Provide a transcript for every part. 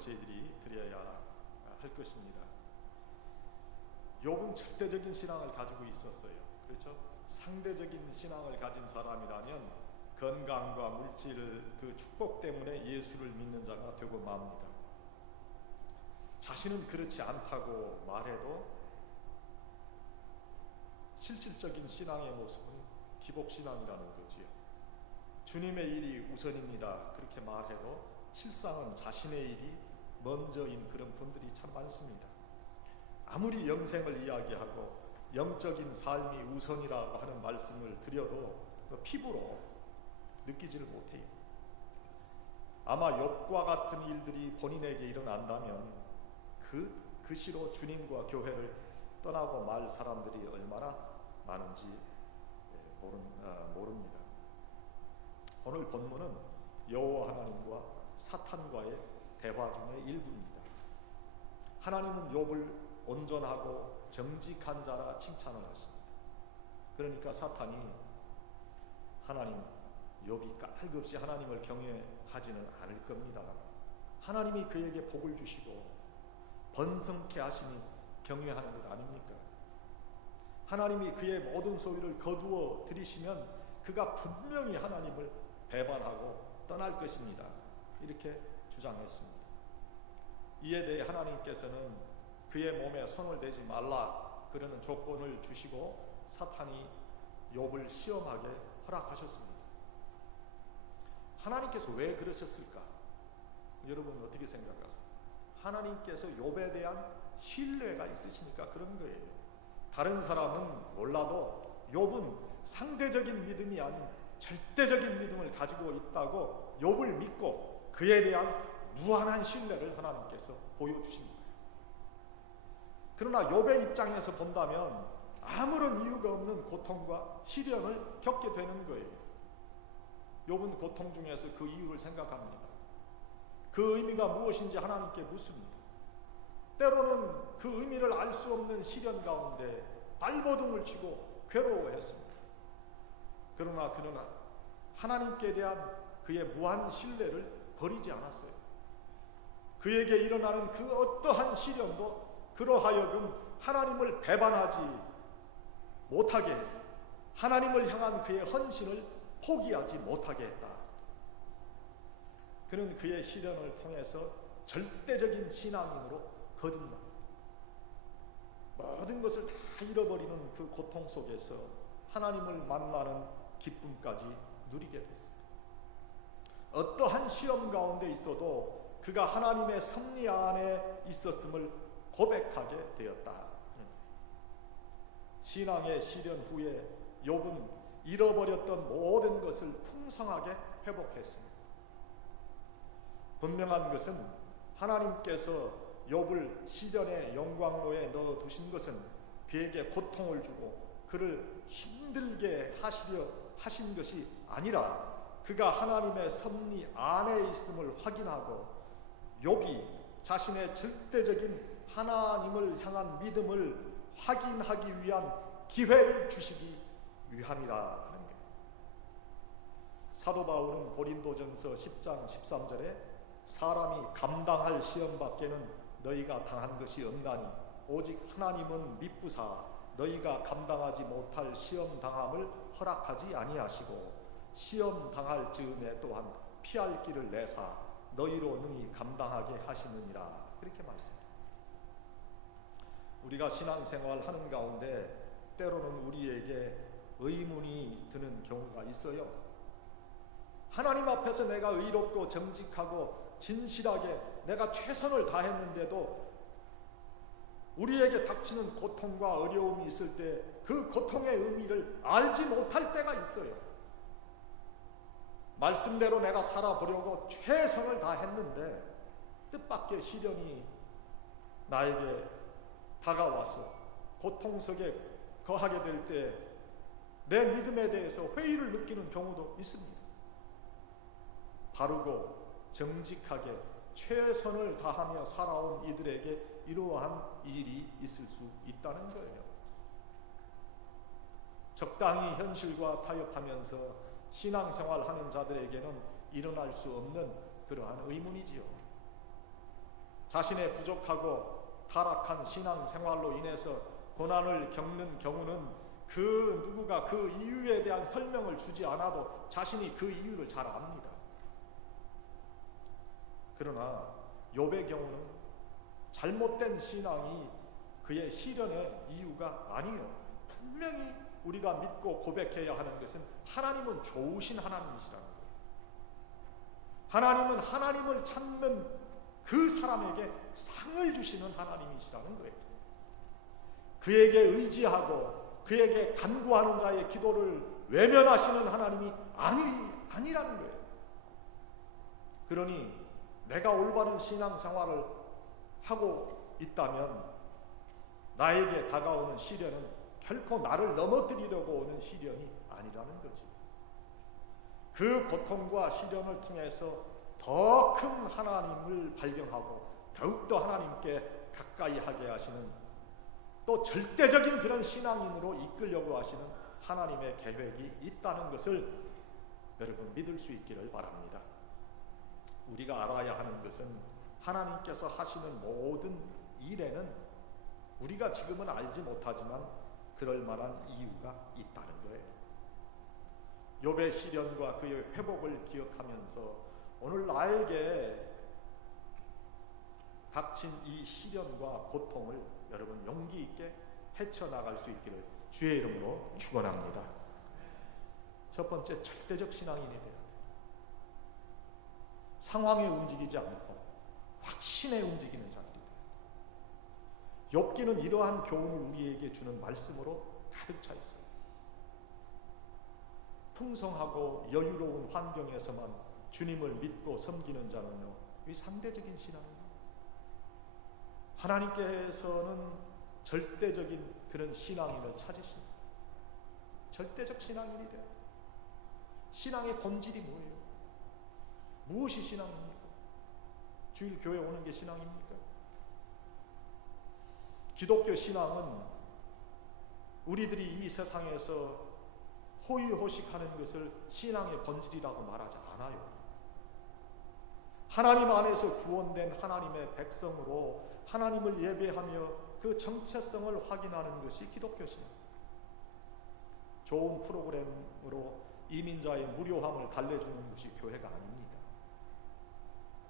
저희들이 드려야 할 것입니다. 욥은 절대적인 신앙을 가지고 있었어요. 그렇죠? 상대적인 신앙을 가진 사람이라면 건강과 물질 그 축복 때문에 예수를 믿는 자가 되고 맙니다. 자신은 그렇지 않다고 말해도 실질적인 신앙의 모습은 기복신앙이라는 거지요. 주님의 일이 우선입니다. 그렇게 말해도 실상은 자신의 일이 먼저인 그런 분들이 참 많습니다. 아무리 영생을 이야기하고 영적인 삶이 우선이라고 하는 말씀을 드려도 그 피부로 느끼지를 못해요. 아마 욥과 같은 일들이 본인에게 일어난다면 그 시로 주님과 교회를 떠나고 말 사람들이 얼마나 많은지 모릅니다. 오늘 본문은 여호와 하나님과 사탄과의 대화 중의 일부입니다. 하나님은 욥을 온전하고 정직한 자라 칭찬을 하십니다. 그러니까 사탄이 하나님, 욥이 까닭없이 하나님을 경외하지는 않을 겁니다. 하나님이 그에게 복을 주시고 번성케 하시니 경외하는 것 아닙니까? 하나님이 그의 모든 소유를 거두어 들이시면 그가 분명히 하나님을 배반하고 떠날 것입니다. 이렇게 주장했습니다. 이에 대해 하나님께서는 그의 몸에 손을 대지 말라 그러는 조건을 주시고 사탄이 욥을 시험하게 허락하셨습니다. 하나님께서 왜 그러셨을까? 여러분 어떻게 생각하세요? 하나님께서 욥에 대한 신뢰가 있으시니까 그런 거예요. 다른 사람은 몰라도 욥은 상대적인 믿음이 아닌 절대적인 믿음을 가지고 있다고 욥을 믿고 그에 대한 무한한 신뢰를 하나님께서 보여주신 거예요. 그러나 욥의 입장에서 본다면 아무런 이유가 없는 고통과 시련을 겪게 되는 거예요. 욥은 고통 중에서 그 이유를 생각합니다. 그 의미가 무엇인지 하나님께 묻습니다. 때로는 그 의미를 알 수 없는 시련 가운데 발버둥을 치고 괴로워했습니다. 그러나 그는 하나님께 대한 그의 무한 신뢰를 버리지 않았어요. 그에게 일어나는 그 어떠한 시련도 그로 하여금 하나님을 배반하지 못하게 했어요. 하나님을 향한 그의 헌신을 포기하지 못하게 했다. 그는 그의 시련을 통해서 절대적인 신앙인으로 거듭나 모든 것을 다 잃어버리는 그 고통 속에서 하나님을 만나는 기쁨까지 누리게 됐습니다. 어떠한 시험 가운데 있어도 그가 하나님의 섭리 안에 있었음을 고백하게 되었다. 신앙의 시련 후에 욥은 잃어버렸던 모든 것을 풍성하게 회복했습니다. 분명한 것은 하나님께서 욥을 시련의 영광로에 넣어 두신 것은 그에게 고통을 주고 그를 힘들게 하시려 하신 것이 아니라 그가 하나님의 섭리 안에 있음을 확인하고 욥이 자신의 절대적인 하나님을 향한 믿음을 확인하기 위한 기회를 주시기 위함이라 하는 것. 사도 바울은 고린도전서 10장 13절에 사람이 감당할 시험 밖에는 너희가 당한 것이 없나니 오직 하나님은 미쁘사 너희가 감당하지 못할 시험 당함을 허락하지 아니하시고 시험 당할 즈음에 또한 피할 길을 내사 너희로 능히 감당하게 하시느니라. 그렇게 말씀합니다. 우리가 신앙생활 하는 가운데 때로는 우리에게 의문이 드는 경우가 있어요. 하나님 앞에서 내가 의롭고 정직하고 진실하게 내가 최선을 다했는데도 우리에게 닥치는 고통과 어려움이 있을 때 그 고통의 의미를 알지 못할 때가 있어요. 말씀대로 내가 살아보려고 최선을 다했는데 뜻밖의 시련이 나에게 다가와서 고통 속에 거하게 될 때 내 믿음에 대해서 회의를 느끼는 경우도 있습니다. 바르고 정직하게 최선을 다하며 살아온 이들에게 이러한 일이 있을 수 있다는 거예요. 적당히 현실과 타협하면서 신앙생활하는 자들에게는 일어날 수 없는 그러한 의문이지요. 자신의 부족하고 타락한 신앙생활로 인해서 고난을 겪는 경우는 그 누구가 그 이유에 대한 설명을 주지 않아도 자신이 그 이유를 잘 압니다. 그러나 욥의 경우는 잘못된 신앙이 그의 시련의 이유가 아니에요. 분명히 우리가 믿고 고백해야 하는 것은 하나님은 좋으신 하나님이시라는 거예요. 하나님은 하나님을 찾는 그 사람에게 상을 주시는 하나님이시라는 거예요. 그에게 의지하고 그에게 간구하는 자의 기도를 외면하시는 하나님이 아니라는 거예요. 그러니 내가 올바른 신앙생활을 하고 있다면 나에게 다가오는 시련은 결코 나를 넘어뜨리려고 오는 시련이 아니라는 거지. 그 고통과 시련을 통해서 더 큰 하나님을 발견하고 더욱더 하나님께 가까이 하게 하시는, 또 절대적인 그런 신앙인으로 이끌려고 하시는 하나님의 계획이 있다는 것을 여러분 믿을 수 있기를 바랍니다. 우리가 알아야 하는 것은 하나님께서 하시는 모든 일에는 우리가 지금은 알지 못하지만 그럴 만한 이유가 있다는 거예요. 욥의 시련과 그의 회복을 기억하면서 오늘 나에게 닥친 이 시련과 고통을 여러분 용기 있게 헤쳐나갈 수 있기를 주의 이름으로 축원합니다. 첫 번째, 절대적 신앙인이 되어야 돼요. 상황에 움직이지 않고 확신에 움직이는 자들이 돼요. 욥기는 이러한 교훈을 우리에게 주는 말씀으로 가득 차 있어요. 풍성하고 여유로운 환경에서만 주님을 믿고 섬기는 자는요, 이 상대적인 신앙입니다. 하나님께서는 절대적인 그런 신앙인을 찾으십니다. 절대적 신앙인이 돼요. 신앙의 본질이 뭐예요? 무엇이 신앙입니까? 주일 교회 오는 게 신앙입니까? 기독교 신앙은 우리들이 이 세상에서 호의호식하는 것을 신앙의 본질이라고 말하지 않아요. 하나님 안에서 구원된 하나님의 백성으로 하나님을 예배하며 그 정체성을 확인하는 것이 기독교 신앙. 좋은 프로그램으로 이민자의 무료함을 달래주는 것이 교회가 아닙니다.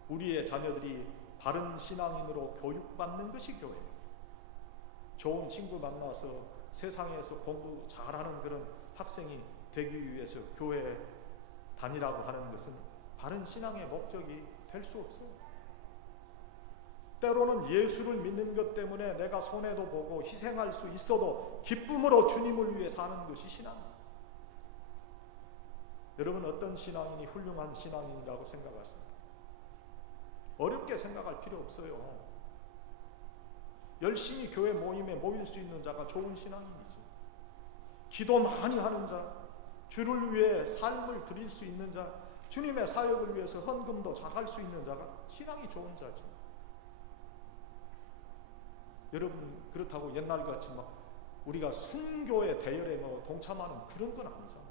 우리의 자녀들이 바른 신앙인으로 교육받는 것이 교회예요. 좋은 친구 만나서 세상에서 공부 잘하는 그런 학생이 되기 위해서 교회에 다니라고 하는 것은 바른 신앙의 목적이 될 수 없어요. 때로는 예수를 믿는 것 때문에 내가 손해도 보고 희생할 수 있어도 기쁨으로 주님을 위해 사는 것이 신앙입니다. 여러분, 어떤 신앙인이 훌륭한 신앙인이라고 생각하십니까? 어렵게 생각할 필요 없어요. 열심히 교회 모임에 모일 수 있는 자가 좋은 신앙인이지. 기도 많이 하는 자, 주를 위해 삶을 드릴 수 있는 자, 주님의 사역을 위해서 헌금도 잘할 수 있는 자가 신앙이 좋은 자지. 여러분, 그렇다고 옛날같이 막 우리가 순교의 대열에 뭐 동참하는 그런 건 아니잖아.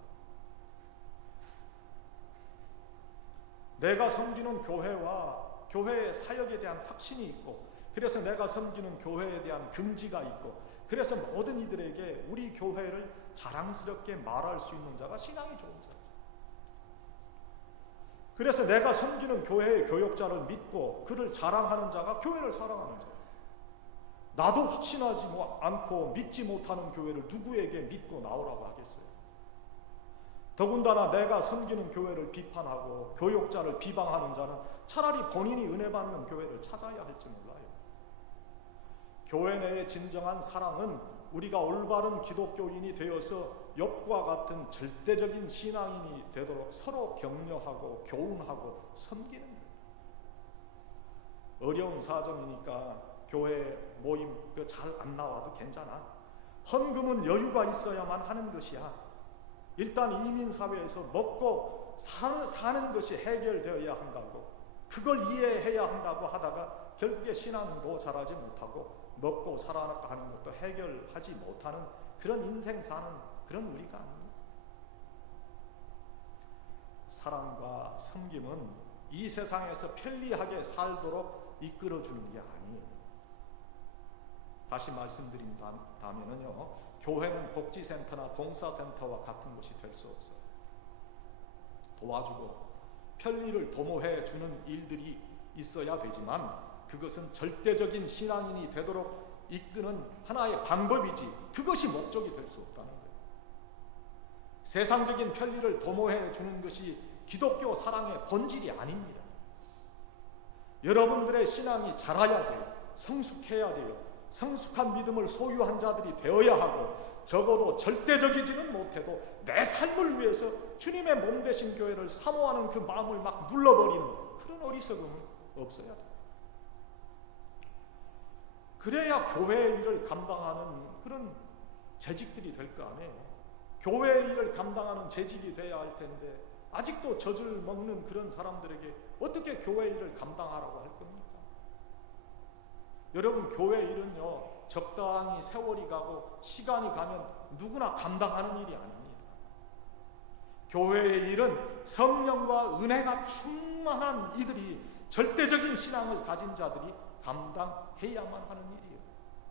내가 섬기는 교회와 교회의 사역에 대한 확신이 있고, 그래서 내가 섬기는 교회에 대한 긍지가 있고, 그래서 모든 이들에게 우리 교회를 자랑스럽게 말할 수 있는 자가 신앙이 좋은 자죠. 그래서 내가 섬기는 교회의 교역자를 믿고 그를 자랑하는 자가 교회를 사랑하는 자예요. 나도 확신하지 않고 믿지 못하는 교회를 누구에게 믿고 나오라고 하겠어요? 더군다나 내가 섬기는 교회를 비판하고 교역자를 비방하는 자는 차라리 본인이 은혜 받는 교회를 찾아야 할지 몰라요. 교회 내의 진정한 사랑은 우리가 올바른 기독교인이 되어서 욥과 같은 절대적인 신앙인이 되도록 서로 격려하고 교훈하고 섬기는 거예요. 어려운 사정이니까 교회 모임 잘 안 나와도 괜찮아. 헌금은 여유가 있어야만 하는 것이야. 일단 이민사회에서 먹고 사는 것이 해결되어야 한다고, 그걸 이해해야 한다고 하다가 결국에 신앙도 잘하지 못하고 먹고 살아가는 것도 해결하지 못하는 그런 인생 사는 그런 우리가 아닙니다. 사랑과 섬김은 이 세상에서 편리하게 살도록 이끌어주는 게 아니에요. 다시 말씀드린다면요, 교회는 복지센터나 봉사센터와 같은 곳이 될 수 없어요. 도와주고 편리를 도모해 주는 일들이 있어야 되지만 그것은 절대적인 신앙인이 되도록 이끄는 하나의 방법이지 그것이 목적이 될 수 없다는 거예요. 세상적인 편리를 도모해 주는 것이 기독교 사랑의 본질이 아닙니다. 여러분들의 신앙이 자라야 돼요. 성숙해야 돼요. 성숙한 믿음을 소유한 자들이 되어야 하고, 적어도 절대적이지는 못해도 내 삶을 위해서 주님의 몸 되신 교회를 사모하는 그 마음을 막 눌러버리는 그런 어리석음은 없어야 돼요. 그래야 교회의 일을 감당하는 그런 재직들이 될 거 아니에요. 교회의 일을 감당하는 재직이 돼야 할 텐데 아직도 젖을 먹는 그런 사람들에게 어떻게 교회 일을 감당하라고 할 겁니까? 여러분, 교회 일은요, 적당히 세월이 가고 시간이 가면 누구나 감당하는 일이 아닙니다. 교회의 일은 성령과 은혜가 충만한 이들이, 절대적인 신앙을 가진 자들이 감당해야만 하는 일이에요.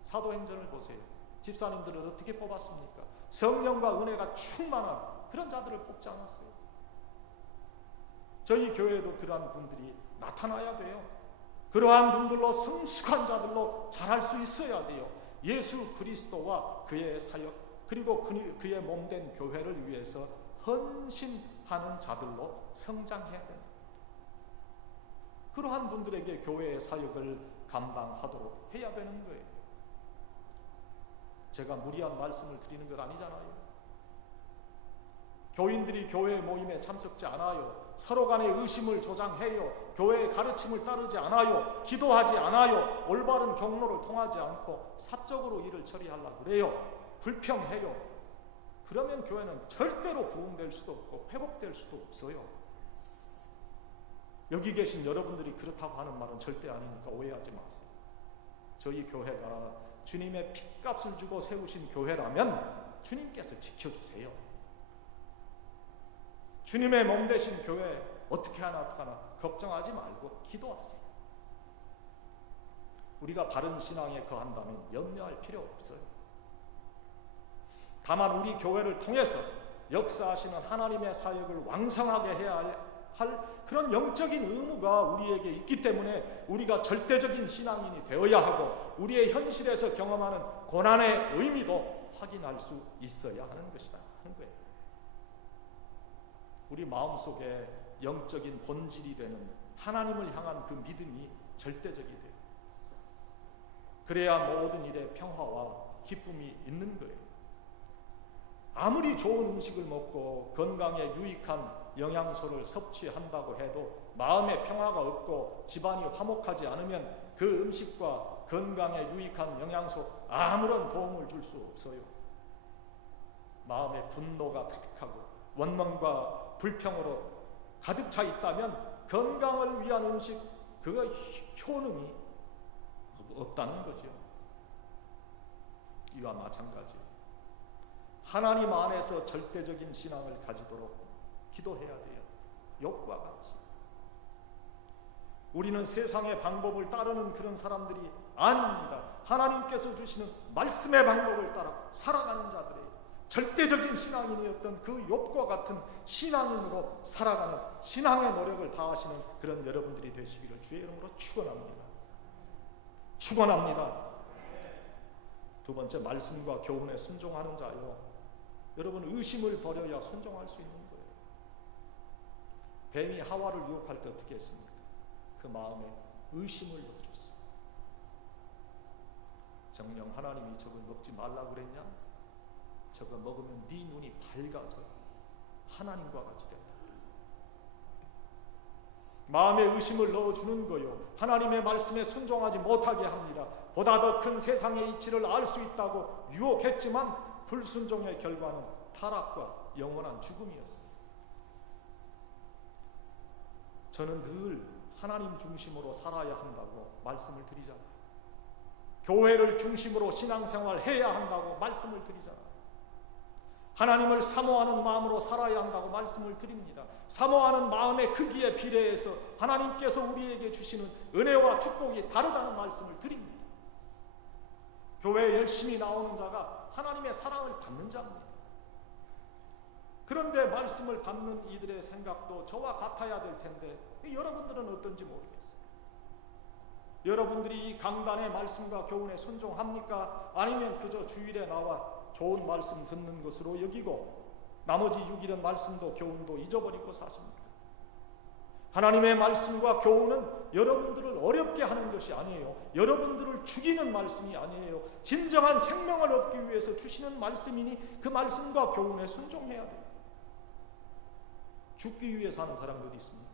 사도행전을 보세요. 집사님들을 어떻게 뽑았습니까? 성령과 은혜가 충만한 그런 자들을 뽑지 않았어요. 저희 교회에도 그러한 분들이 나타나야 돼요. 그러한 분들로, 성숙한 자들로 자랄 수 있어야 돼요. 예수 그리스도와 그의 사역, 그리고 그의 몸된 교회를 위해서 헌신하는 자들로 성장해야 됩니다. 그러한 분들에게 교회의 사역을 감당하도록 해야 되는 거예요. 제가 무리한 말씀을 드리는 것 아니잖아요. 교인들이 교회 모임에 참석지 않아요. 서로 간에 의심을 조장해요. 교회의 가르침을 따르지 않아요. 기도하지 않아요. 올바른 경로를 통하지 않고 사적으로 일을 처리하려고 그래요. 불평해요. 그러면 교회는 절대로 부흥될 수도 없고 회복될 수도 없어요. 여기 계신 여러분들이 그렇다고 하는 말은 절대 아니니까 오해하지 마세요. 저희 교회가 주님의 핏값을 주고 세우신 교회라면 주님께서 지켜주세요. 주님의 몸 되신 교회 어떻게 하나 걱정하지 말고 기도하세요. 우리가 바른 신앙에 거한다면 염려할 필요 없어요. 다만 우리 교회를 통해서 역사하시는 하나님의 사역을 왕성하게 해야 할 그런 영적인 의무가 우리에게 있기 때문에 우리가 절대적인 신앙인이 되어야 하고, 우리의 현실에서 경험하는 고난의 의미도 확인할 수 있어야 하는 것이다 하는 거예요. 우리 마음속에 영적인 본질이 되는 하나님을 향한 그 믿음이 절대적이 돼요. 그래야 모든 일에 평화와 기쁨이 있는 거예요. 아무리 좋은 음식을 먹고 건강에 유익한 영양소를 섭취한다고 해도 마음에 평화가 없고 집안이 화목하지 않으면 그 음식과 건강에 유익한 영양소 아무런 도움을 줄 수 없어요. 마음에 분노가 가득하고 원망과 불평으로 가득 차 있다면 건강을 위한 음식, 그거 효능이 없다는 거죠. 이와 마찬가지예요. 하나님 안에서 절대적인 신앙을 가지도록 기도해야 돼요. 욥과 같이. 우리는 세상의 방법을 따르는 그런 사람들이 아닙니다. 하나님께서 주시는 말씀의 방법을 따라 살아가는 자들이에요. 절대적인 신앙인이었던 그 욥과 같은 신앙인으로 살아가는 신앙의 노력을 다하시는 그런 여러분들이 되시기를 주의 이름으로 축원합니다. 축원합니다. 두 번째, 말씀과 교훈에 순종하는 자요. 여러분, 의심을 버려야 순종할 수 있는 거예요. 뱀이 하와를 유혹할 때 어떻게 했습니까? 그 마음에 의심을 넣어줬어요. 정녕 하나님이 저걸 먹지 말라고 그랬냐? 저거 먹으면 네 눈이 밝아져 하나님과 같이 된다. 마음에 의심을 넣어주는 거요. 하나님의 말씀에 순종하지 못하게 합니다. 보다 더 큰 세상의 이치를 알 수 있다고 유혹했지만 불순종의 결과는 타락과 영원한 죽음이었어요. 저는 늘 하나님 중심으로 살아야 한다고 말씀을 드리잖아요. 교회를 중심으로 신앙생활 해야 한다고 말씀을 드리잖아요. 하나님을 사모하는 마음으로 살아야 한다고 말씀을 드립니다. 사모하는 마음의 크기에 비례해서 하나님께서 우리에게 주시는 은혜와 축복이 다르다는 말씀을 드립니다. 교회에 열심히 나오는 자가 하나님의 사랑을 받는 자입니다. 그런데 말씀을 받는 이들의 생각도 저와 같아야 될 텐데 여러분들은 어떤지 모르겠어요. 여러분들이 이 강단의 말씀과 교훈에 순종합니까? 아니면 그저 주일에 나와 좋은 말씀 듣는 것으로 여기고 나머지 6일은 말씀도 교훈도 잊어버리고 사십니까? 하나님의 말씀과 교훈은 여러분들을 어렵게 하는 것이 아니에요. 여러분들을 죽이는 말씀이 아니에요. 진정한 생명을 얻기 위해서 주시는 말씀이니 그 말씀과 교훈에 순종해야 돼요. 죽기 위해서 하는 사람이 어디 있습니까?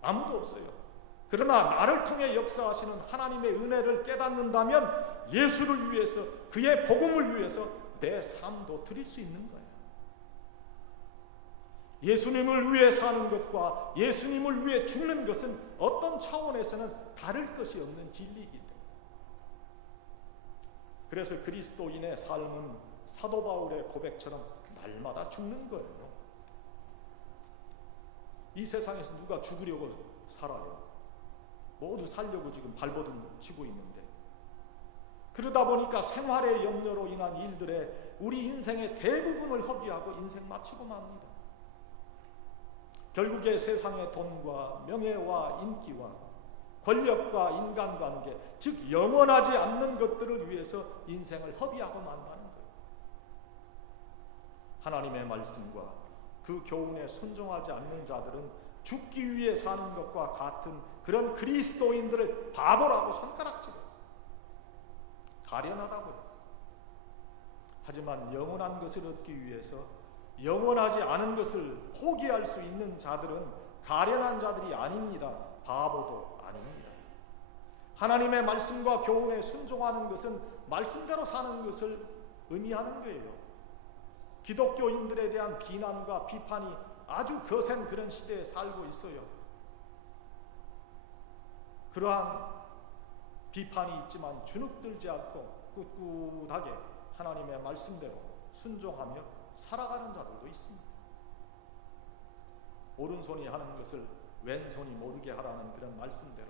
아무도 없어요. 그러나 나를 통해 역사하시는 하나님의 은혜를 깨닫는다면 예수를 위해서, 그의 복음을 위해서 내 삶도 드릴 수 있는 거예요. 예수님을 위해 사는 것과 예수님을 위해 죽는 것은 어떤 차원에서는 다를 것이 없는 진리이기 때문에. 그래서 그리스도인의 삶은 사도 바울의 고백처럼 날마다 죽는 거예요. 이 세상에서 누가 죽으려고 살아요? 모두 살려고 지금 발버둥 치고 있는데, 그러다 보니까 생활의 염려로 인한 일들에 우리 인생의 대부분을 허비하고 인생 마치고 맙니다. 결국에 세상의 돈과 명예와 인기와 권력과 인간관계, 즉 영원하지 않는 것들을 위해서 인생을 허비하고 만다는 거예요. 하나님의 말씀과 그 교훈에 순종하지 않는 자들은 죽기 위해 사는 것과 같은 그런 그리스도인들을 바보라고 손가락질해요. 가련하다고요. 하지만 영원한 것을 얻기 위해서 영원하지 않은 것을 포기할 수 있는 자들은 가련한 자들이 아닙니다. 바보도 아닙니다. 하나님의 말씀과 교훈에 순종하는 것은 말씀대로 사는 것을 의미하는 거예요. 기독교인들에 대한 비난과 비판이 아주 거센 그런 시대에 살고 있어요. 그러한 비판이 있지만 주눅들지 않고 꿋꿋하게 하나님의 말씀대로 순종하며 살아가는 자들도 있습니다. 오른손이 하는 것을 왼손이 모르게 하라는 그런 말씀대로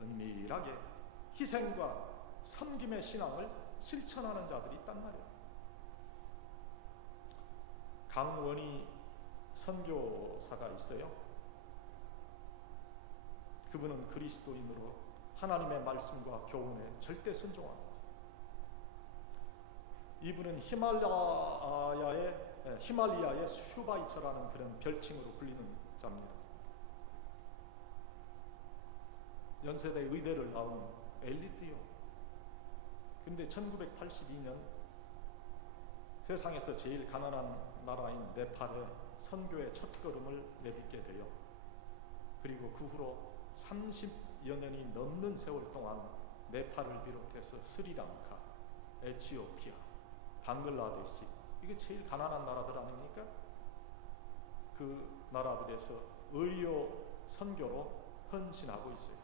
은밀하게 희생과 섬김의 신앙을 실천하는 자들이 있단 말이에요. 강원희 선교사가 있어요. 그분은 그리스도인으로 하나님의 말씀과 교훈에 절대 순종합니다. 이분은 히말리아의 슈바이처라는 그런 별칭으로 불리는 자입니다. 연세대 의대를 나온 엘리트요. 근데 1982년 세상에서 제일 가난한 나라인 네팔에 선교의 첫걸음을 내딛게 돼요. 그리고 그 후로 30여 년이 넘는 세월 동안 네팔을 비롯해서 스리랑카, 에티오피아, 방글라데시, 이게 제일 가난한 나라들 아닙니까? 그 나라들에서 의료 선교로 헌신하고 있어요.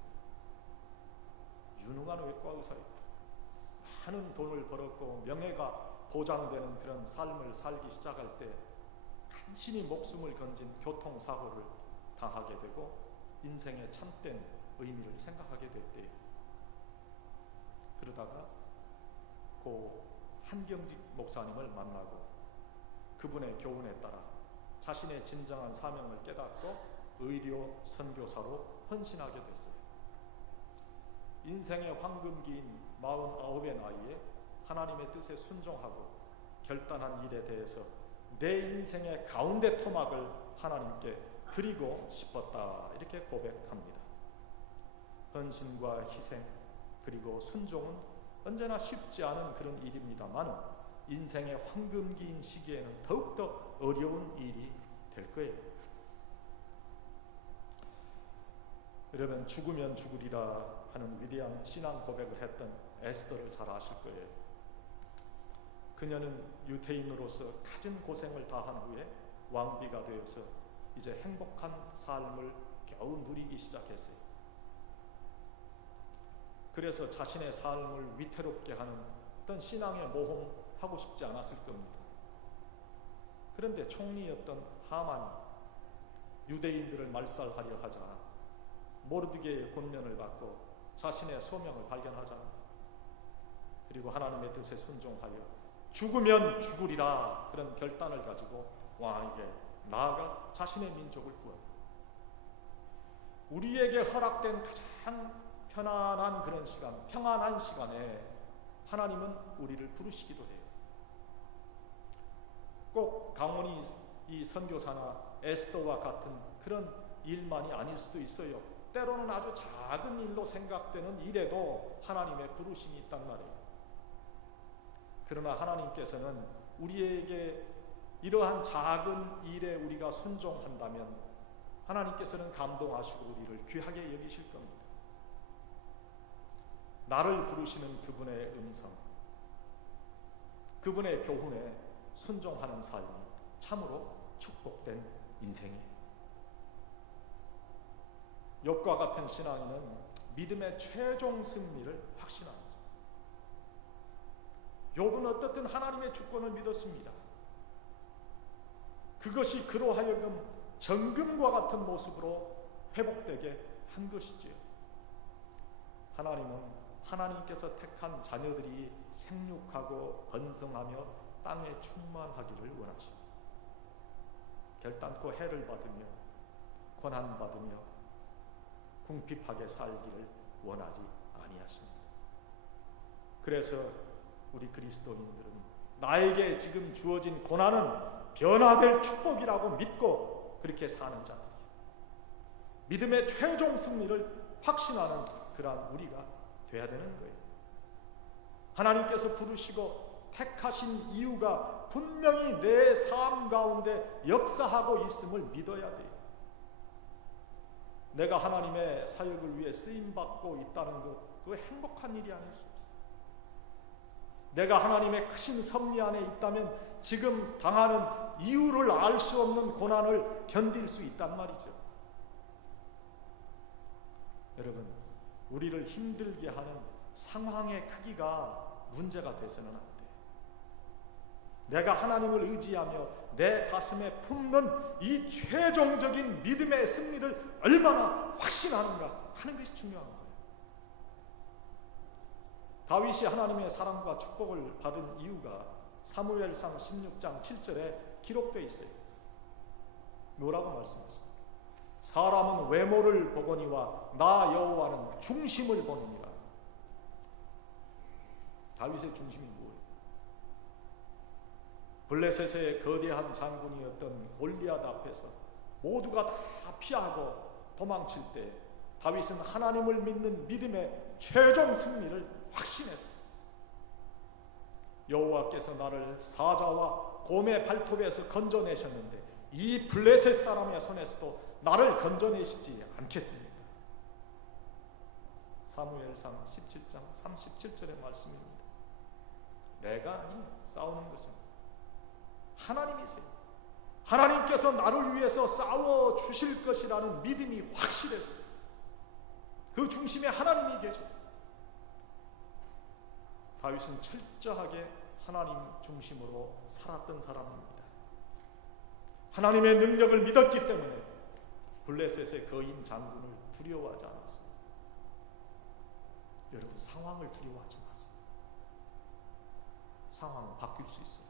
유능한 외과 의사예요. 많은 돈을 벌었고 명예가 보장되는 그런 삶을 살기 시작할 때 간신히 목숨을 건진 교통사고를 당하게 되고 인생의 참된 의미를 생각하게 됐대요. 그러다가 고 한경직 목사님을 만나고 그분의 교훈에 따라 자신의 진정한 사명을 깨닫고 의료 선교사로 헌신하게 됐어요. 인생의 황금기인 49의 나이에 하나님의 뜻에 순종하고 결단한 일에 대해서 내 인생의 가운데 토막을 하나님께 드리고 싶었다, 이렇게 고백합니다. 헌신과 희생 그리고 순종은 언제나 쉽지 않은 그런 일입니다만 인생의 황금기인 시기에는 더욱더 어려운 일이 될 거예요. 여러분, 죽으면 죽으리라 하는 위대한 신앙 고백을 했던 에스더를 잘 아실 거예요. 그녀는 유태인으로서 갖은 고생을 다한 후에 왕비가 되어서 이제 행복한 삶을 겨우 누리기 시작했어요. 그래서 자신의 삶을 위태롭게 하는 어떤 신앙의 모험 하고 싶지 않았을 겁니다. 그런데 총리였던 하만이 유대인들을 말살하려 하자 모르드게의 권면을 받고 자신의 소명을 발견하자 그리고 하나님의 뜻에 순종하여 죽으면 죽으리라 그런 결단을 가지고 왕에게 나아가 자신의 민족을 구합니다. 우리에게 허락된 가장 편안한 그런 시간, 평안한 시간에 하나님은 우리를 부르시기도 해요. 꼭 강원이 이 선교사나 에스더와 같은 그런 일만이 아닐 수도 있어요. 때로는 아주 작은 일로 생각되는 일에도 하나님의 부르심이 있단 말이에요. 그러나 하나님께서는 우리에게 이러한 작은 일에 우리가 순종한다면 하나님께서는 감동하시고 우리를 귀하게 여기실 겁니다. 나를 부르시는 그분의 음성, 그분의 교훈에 순종하는 삶이 참으로 축복된 인생이에요. 욥과 같은 신앙인은 믿음의 최종 승리를 확신합니다. 욥은 어떻든 하나님의 주권을 믿었습니다. 그것이 그로 하여금 정금과 같은 모습으로 회복되게 한 것이지요. 하나님은 하나님께서 택한 자녀들이 생육하고 번성하며 땅에 충만하기를 원하십니다. 결단코 해를 받으며 고난받으며 궁핍하게 살기를 원하지 아니하십니다. 그래서 우리 그리스도인들은 나에게 지금 주어진 고난은 변화될 축복이라고 믿고 그렇게 사는 자들이에요. 믿음의 최종 승리를 확신하는 그러한 우리가 돼야 되는 거예요. 하나님께서 부르시고 택하신 이유가 분명히 내 삶 가운데 역사하고 있음을 믿어야 돼요. 내가 하나님의 사역을 위해 쓰임받고 있다는 것, 그거 행복한 일이 아닐 수 없어요. 내가 하나님의 크신 섭리 안에 있다면 지금 당하는 이유를 알 수 없는 고난을 견딜 수 있단 말이죠. 여러분, 우리를 힘들게 하는 상황의 크기가 문제가 돼서는 안 돼요. 내가 하나님을 의지하며 내 가슴에 품는 이 최종적인 믿음의 승리를 얼마나 확신하는가 하는 것이 중요한 거예요. 다윗이 하나님의 사랑과 축복을 받은 이유가 사무엘상 16장 7절에 기록되어 있어요. 뭐라고 말씀하십니까? 사람은 외모를 보거니와 나 여호와는 중심을 보느니라. 다윗의 중심이 뭐예요? 블레셋의 거대한 장군이었던 골리앗 앞에서 모두가 다 피하고 도망칠 때 다윗은 하나님을 믿는 믿음의 최종 승리를 확신했어요. 여호와께서 나를 사자와 곰의 발톱에서 건져내셨는데 이 블레셋 사람의 손에서도 나를 건져내시지 않겠습니까? 사무엘상 17장 37절의 말씀입니다. 내가 아니요 싸우는 것은 하나님이세요. 하나님께서 나를 위해서 싸워 주실 것이라는 믿음이 확실했어요. 그 중심에 하나님이 계셨어요. 다윗은 철저하게 하나님 중심으로 살았던 사람입니다. 하나님의 능력을 믿었기 때문에 블레셋의 거인 장군을 두려워하지 않았습니다. 여러분, 상황을 두려워하지 마세요. 상황은 바뀔 수 있어요.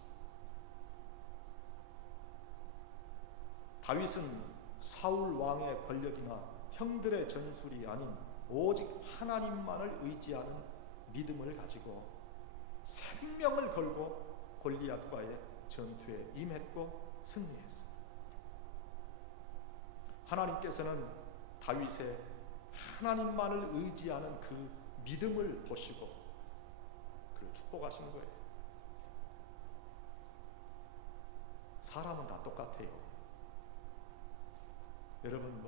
다윗은 사울 왕의 권력이나 형들의 전술이 아닌 오직 하나님만을 의지하는 믿음을 가지고 생명을 걸고 골리앗과의 전투에 임했고 승리했습니다. 하나님께서는 다윗의 하나님만을 의지하는 그 믿음을 보시고 그를 축복하신 거예요. 사람은 다 똑같아요. 여러분,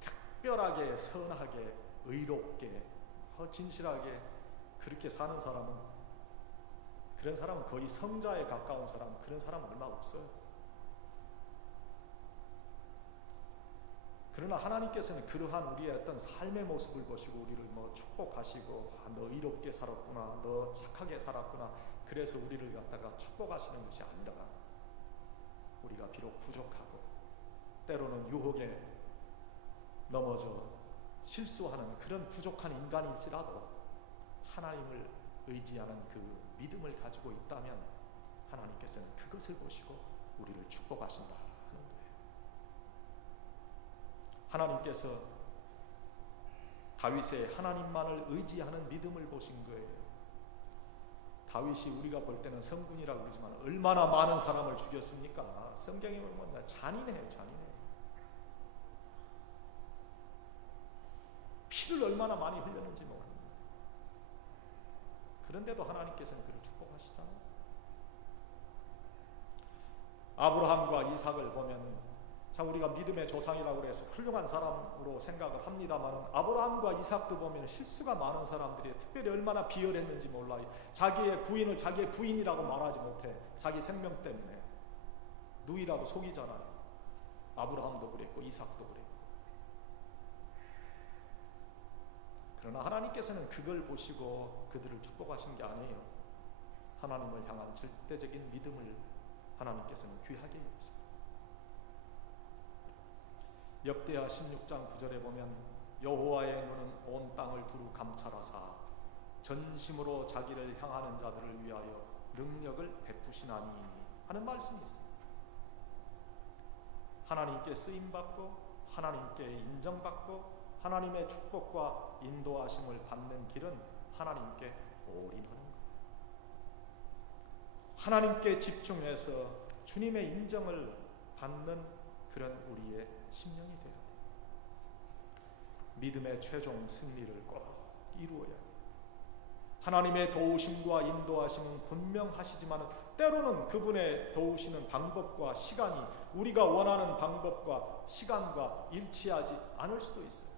특별하게 선하게 의롭게 진실하게 그렇게 사는 사람은, 그런 사람은 거의 성자에 가까운 사람, 그런 사람 얼마 없어요. 그러나 하나님께서는 그러한 우리의 어떤 삶의 모습을 보시고 우리를 축복하시고 너 의롭게 살았구나, 너 착하게 살았구나, 그래서 우리를 갖다가 축복하시는 것이 아니라 우리가 비록 부족하고 때로는 유혹에 넘어져 실수하는 그런 부족한 인간일지라도 하나님을 의지하는 그 믿음을 가지고 있다면 하나님께서는 그것을 보시고 우리를 축복하신다 하는 거예요. 하나님께서 다윗의 하나님만을 의지하는 믿음을 보신 거예요. 다윗이 우리가 볼 때는 성군이라고 그러지만 얼마나 많은 사람을 죽였습니까? 성경에 보면 잔인해요, 잔인해요. 피를 얼마나 많이 흘렸는지 모릅니다. 그런데도 하나님께서는 그를 축복하시잖아요. 아브라함과 이삭을 보면 참 우리가 믿음의 조상이라고 해서 훌륭한 사람으로 생각을 합니다만 아브라함과 이삭도 보면 실수가 많은 사람들이 특별히 얼마나 비열했는지 몰라요. 자기의 부인을 자기의 부인이라고 말하지 못해. 자기 생명 때문에 누이라고 속이잖아요. 아브라함도 그랬고 이삭도 그랬고. 그러나 하나님께서는 그걸 보시고 그들을 축복하신 게 아니에요. 하나님을 향한 절대적인 믿음을 하나님께서는 귀하게 여기십니다. 역대하 16장 9절에 보면 여호와의 눈은 온 땅을 두루 감찰하사 전심으로 자기를 향하는 자들을 위하여 능력을 베푸시나니 하는 말씀이 있습니다. 하나님께 쓰임받고 하나님께 인정받고 하나님의 축복과 인도하심을 받는 길은 하나님께 올인하는 거예요. 하나님께 집중해서 주님의 인정을 받는 그런 우리의 심령이 돼요. 믿음의 최종 승리를 꼭 이루어야 해요. 하나님의 도우심과 인도하심은 분명하시지만 때로는 그분의 도우시는 방법과 시간이 우리가 원하는 방법과 시간과 일치하지 않을 수도 있어요.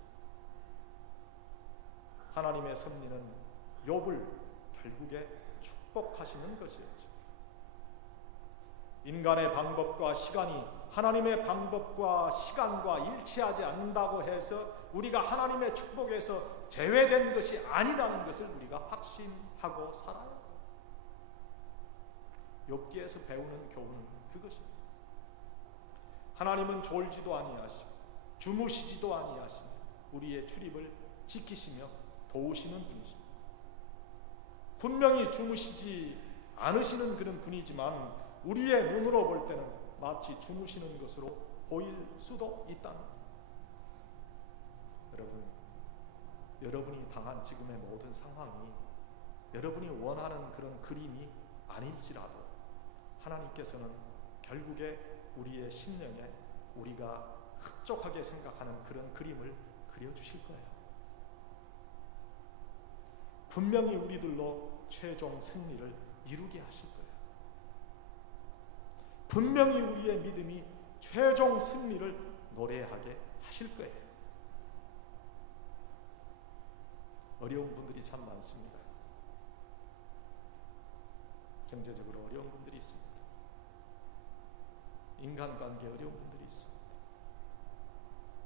하나님의 섭리는 욥을 결국에 축복하시는 것이었죠. 인간의 방법과 시간이 하나님의 방법과 시간과 일치하지 않는다고 해서 우리가 하나님의 축복에서 제외된 것이 아니라는 것을 우리가 확신하고 살아야 돼요. 욥기에서 배우는 교훈은 그것입니다. 하나님은 졸지도 아니하시고 주무시지도 아니하시고 우리의 출입을 지키시며 도우시는 분이십니다. 분명히 주무시지 않으시는 그런 분이지만 우리의 눈으로 볼 때는 마치 주무시는 것으로 보일 수도 있다는 거예요. 여러분이 당한 지금의 모든 상황이 여러분이 원하는 그런 그림이 아닐지라도 하나님께서는 결국에 우리의 심령에 우리가 흡족하게 생각하는 그런 그림을 그려주실 거예요. 분명히 우리들로 최종 승리를 이루게 하실 거예요. 분명히 우리의 믿음이 최종 승리를 노래하게 하실 거예요. 어려운 분들이 참 많습니다. 경제적으로 어려운 분들이 있습니다. 인간관계 어려운 분들이 있습니다.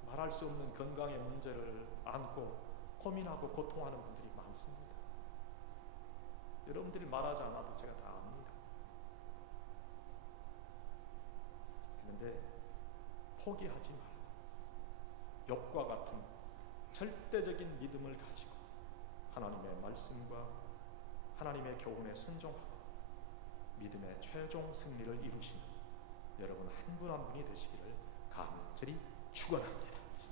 말할 수 없는 건강의 문제를 안고 고민하고 고통하는 분들이 많습니다. 여러분들이 말하지 않아도 제가 다 압니다. 그런데 포기하지 말고 욥과 같은 절대적인 믿음을 가지고 하나님의 말씀과 하나님의 교훈에 순종하고 믿음의 최종 승리를 이루시는 여러분 한 분 한 분이 되시기를 간절히 축원합니다.